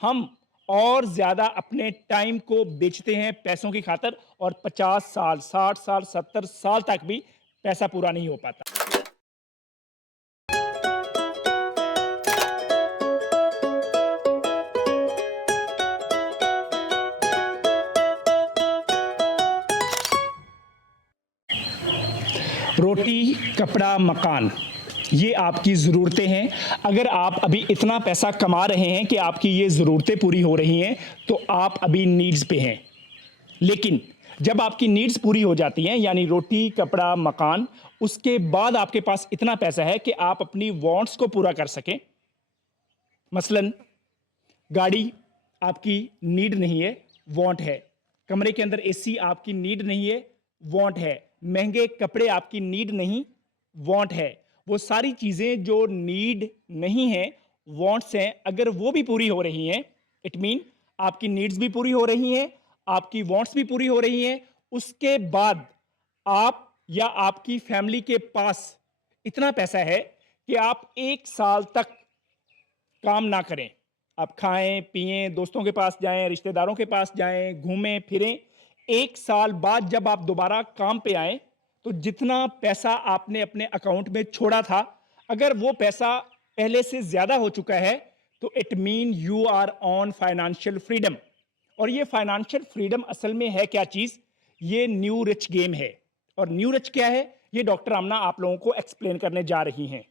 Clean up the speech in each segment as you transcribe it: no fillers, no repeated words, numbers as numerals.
हम और ज़्यादा अपने टाइम को बेचते हैं पैसों की खातिर और 50 साल, 60 साल, 70 साल तक भी पैसा पूरा नहीं हो पाता। रोटी, कपड़ा, मकान, ये आपकी ज़रूरतें हैं। अगर आप अभी इतना पैसा कमा रहे हैं कि आपकी ये ज़रूरतें पूरी हो रही हैं, तो आप अभी नीड्स पे हैं। लेकिन जब आपकी नीड्स पूरी हो जाती हैं, यानी रोटी, कपड़ा, मकान, उसके बाद आपके पास इतना पैसा है कि आप अपनी वांट्स को पूरा कर सकें। मसलन गाड़ी आपकी नीड नहीं है, वांट है। कमरे के अंदर एसी आपकी नीड नहीं है, वांट है। महंगे कपड़े आपकी नीड नहीं, वांट है। वो सारी चीजें जो नीड नहीं है, वांट्स हैं, अगर वो भी पूरी हो रही हैं, इट मीन आपकी नीड्स भी पूरी हो रही हैं, आपकी वांट्स भी पूरी हो रही हैं। उसके बाद आप या आपकी फैमिली के पास इतना पैसा है कि आप 1 साल तक काम ना करें। आप खाएं, पिएं, दोस्तों के पास जाएं, रिश्तेदारों के पास जाएं, घूमें, फिरें। 1 साल बाद जब आप दोबारा काम पे आएं, तो जितना पैसा आपने अपने अकाउंट में छोड़ा था, अगर वो पैसा पहले से ज्यादा हो चुका है, तो it mean you are on financial freedom. और ये फाइनेंशियल फ्रीडम असल में है क्या चीज? ये न्यू रिच गेम है। और न्यू रिच क्या है, ये डॉक्टर आमना आप लोगों को एक्सप्लेन करने जा रही हैं।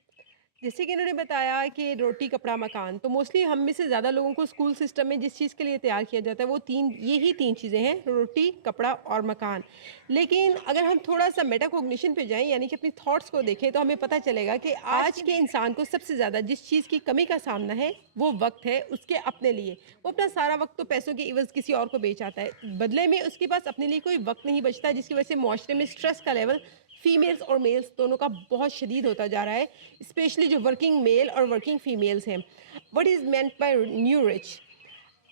जैसे कि इन्होंने बताया कि रोटी, कपड़ा, मकान, तो मोस्टली हम में से ज़्यादा लोगों को स्कूल सिस्टम में जिस चीज़ के लिए तैयार किया जाता है, वो 3 यही 3 चीज़ें हैं, रोटी, कपड़ा और मकान। लेकिन अगर हम थोड़ा-सा मेटाकॉग्निशन पे जाएँ, यानी कि अपनी थॉट्स को देखें, तो हमें पता चलेगा कि आज के इंसान को सबसे ज़्यादा जिस चीज़ की कमी का सामना है, वो वक़्त है उसके अपने लिए। वो अपना सारा वक़्त तो पैसों के इवज़ किसी और को बेच आता है। बदले में उसके पास अपने लिए कोई वक़्त नहीं बचता, जिसकी वजह से मुआशरे में स्ट्रेस का लेवल फीमेल्स और मेल्स दोनों का बहुत शदीद होता जा रहा है, स्पेशली जो वर्किंग मेल और वर्किंग फीमेल्स हैं। What is meant by new rich?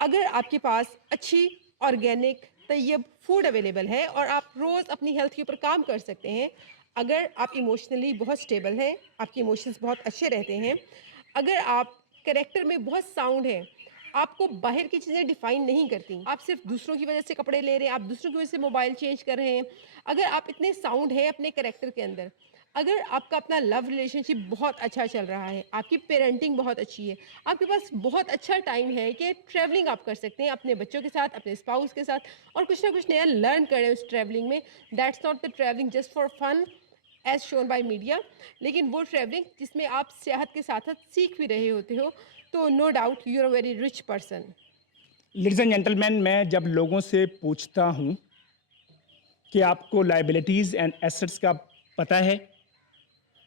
अगर आपके पास अच्छी ऑर्गेनिक तैयब फूड अवेलेबल है और आप रोज़ अपनी हेल्थ के ऊपर काम कर सकते हैं, अगर आप इमोशनली बहुत स्टेबल हैं, आपके इमोशंस बहुत अच्छे रहते हैं, अगर आप कैरेक्टर में बहुत साउंड हैं, आपको बाहर की चीज़ें डिफाइन नहीं करती, आप सिर्फ दूसरों की वजह से कपड़े ले रहे हैं, आप दूसरों की वजह से मोबाइल चेंज कर रहे हैं, अगर आप इतने साउंड हैं अपने कैरेक्टर के अंदर, अगर आपका अपना लव रिलेशनशिप बहुत अच्छा चल रहा है, आपकी पेरेंटिंग बहुत अच्छी है, आपके पास बहुत अच्छा टाइम है कि ट्रैवलिंग आप कर सकते हैं अपने बच्चों के साथ, अपने स्पाउस के साथ, और कुछ ना कुछ नया लर्न करें उस ट्रैवलिंग में। That's not the travelling just for fun as shown by media, लेकिन वो ट्रैवलिंग जिसमें आप सेहत के साथ साथ सीख भी रहे होते हो, तो no doubt you are a very rich person. Ladies and gentleman, मैं जब लोगों से पूछता हूं कि आपको लायबिलिटीज एंड एसेट्स का पता है,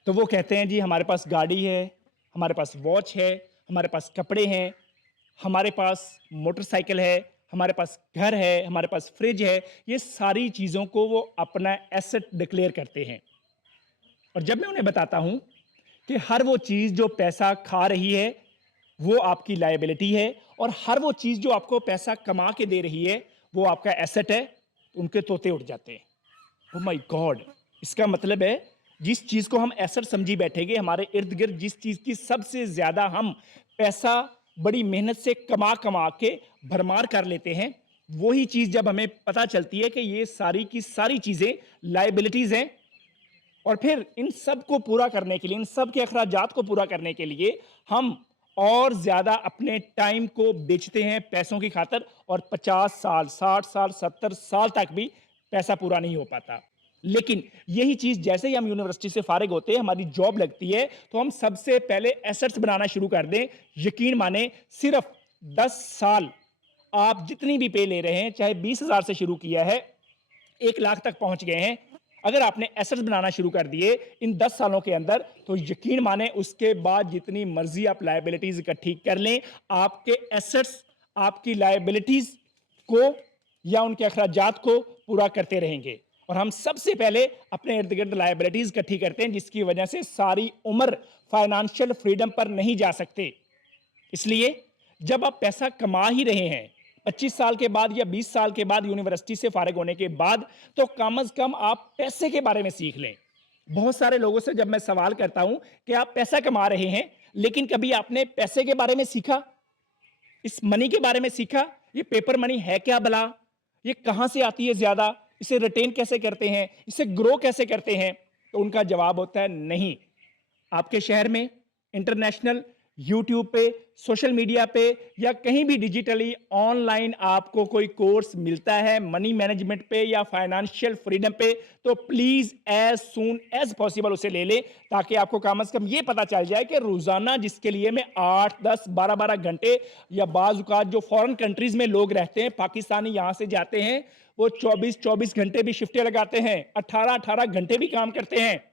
तो वो कहते हैं जी हमारे पास गाड़ी है, हमारे पास वॉच है, हमारे पास कपड़े हैं, हमारे पास मोटरसाइकिल है, हमारे पास घर है, हमारे पास फ्रिज है। ये सारी चीज़ों को वो अपना एसेट डिक्लेयर करते हैं। और जब मैं उन्हें बताता हूं कि हर वो चीज़ जो पैसा खा रही है, वो आपकी लायबिलिटी है, और हर वो चीज़ जो आपको पैसा कमा के दे रही है, वो आपका एसेट है, तो उनके तोते उठ जाते हैं। Oh my God! इसका मतलब है जिस चीज को हम एसेट समझी बैठेंगे, हमारे इर्द गिर्द जिस चीज की सबसे ज्यादा हम पैसा बड़ी मेहनत से कमा कमा के भरमार कर लेते हैं, वही चीज जब हमें पता चलती है कि ये सारी की सारी चीजें लाइबिलिटीज हैं, और फिर इन सब को पूरा करने के लिए, इन सब के अखराजात को पूरा करने के लिए हम और ज्यादा अपने टाइम को बेचते हैं पैसों की खातिर, और 50 साल, 60 साल, 70 साल तक भी पैसा पूरा नहीं हो पाता। लेकिन यही चीज जैसे ही हम यूनिवर्सिटी से फारिग होते हैं, हमारी जॉब लगती है, तो हम सबसे पहले एसेट्स बनाना शुरू कर दें। यकीन माने, सिर्फ 10 साल आप जितनी भी पे ले रहे हैं, चाहे 20,000 से शुरू किया है, 1 लाख तक पहुंच गए हैं, अगर आपने एसेट्स बनाना शुरू कर दिए इन 10 सालों के अंदर, तो यकीन माने उसके बाद जितनी मर्जी आप लायबिलिटीज इकट्ठी कर लें, आपके एसेट्स आपकी लायबिलिटीज को या उनके अखराजात को पूरा करते रहेंगे। और हम सबसे पहले अपने इर्द गिर्द लायबिलिटीज इकट्ठी करते हैं, जिसकी वजह से सारी उम्र फाइनेंशियल फ्रीडम पर नहीं जा सकते। इसलिए जब आप पैसा कमा ही रहे हैं 25 साल के बाद या 20 साल के बाद, यूनिवर्सिटी से फारिग होने के बाद, तो कम से कम आप पैसे के बारे में सीख लें। बहुत सारे लोगों से जब मैं सवाल करता हूं कि आप पैसा कमा रहे हैं, लेकिन कभी आपने पैसे के बारे में सीखा? इस मनी के बारे में सीखा, ये पेपर मनी है क्या भला, ये कहां से आती है ज्यादा, इसे रिटेन कैसे करते हैं, इसे ग्रो कैसे करते हैं? तो उनका जवाब होता है नहीं। आपके शहर में इंटरनेशनल यूट्यूब पे, सोशल मीडिया पे या कहीं भी डिजिटली ऑनलाइन आपको कोई कोर्स मिलता है मनी मैनेजमेंट पे या फाइनेंशियल फ्रीडम पे, तो please as soon as possible उसे ले ले, ताकि आपको कम से कम ये पता चल जाए कि रोजाना जिसके लिए मैं 8, 10, 12 घंटे या बाज औकात जो फॉरेन कंट्रीज में लोग रहते हैं, पाकिस्तानी यहां से जाते हैं, वो 24 घंटे भी शिफ्टें लगाते हैं, 18 घंटे भी काम करते हैं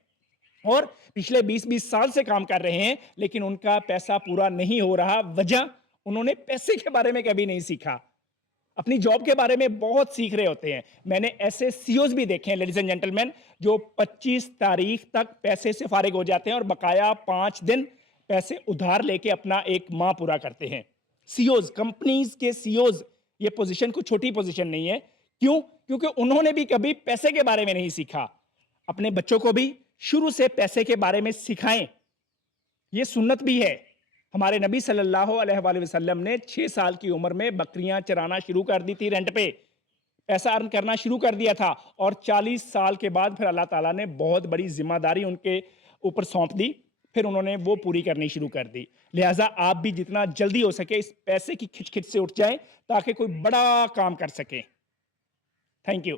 और पिछले 20 साल से काम कर रहे हैं, लेकिन उनका पैसा पूरा नहीं हो रहा। वजह, उन्होंने पैसे के बारे में कभी नहीं सीखा। अपनी जॉब के बारे में बहुत सीख रहे होते हैं। मैंने ऐसे सीईओज भी देखे हैं लेडीज एंड जेंटलमैन, जो 25 तारीख तक पैसे से फारिग हो जाते हैं और बकाया 5 दिन पैसे उधार लेके अपना एक माह पूरा करते हैं। सीईओज, कंपनीज के सीईओज, ये पोजीशन को छोटी पोजीशन नहीं है। क्यों? क्योंकि उन्होंने भी कभी पैसे के बारे में नहीं सीखा। अपने बच्चों को भी शुरू से पैसे के बारे में सिखाएं। ये सुन्नत भी है। हमारे नबी सल्लल्लाहु अलैहि वसल्लम ने 6 साल की उम्र में बकरियां चराना शुरू कर दी थी, रेंट पे पैसा अर्न करना शुरू कर दिया था, और 40 साल के बाद फिर अल्लाह ताला ने बहुत बड़ी जिम्मेदारी उनके ऊपर सौंप दी, फिर उन्होंने वो पूरी करनी शुरू कर दी। लिहाजा आप भी जितना जल्दी हो सके इस पैसे की खिचखिच से उठ जाएं, ताकि कोई बड़ा काम कर सके। Thank you.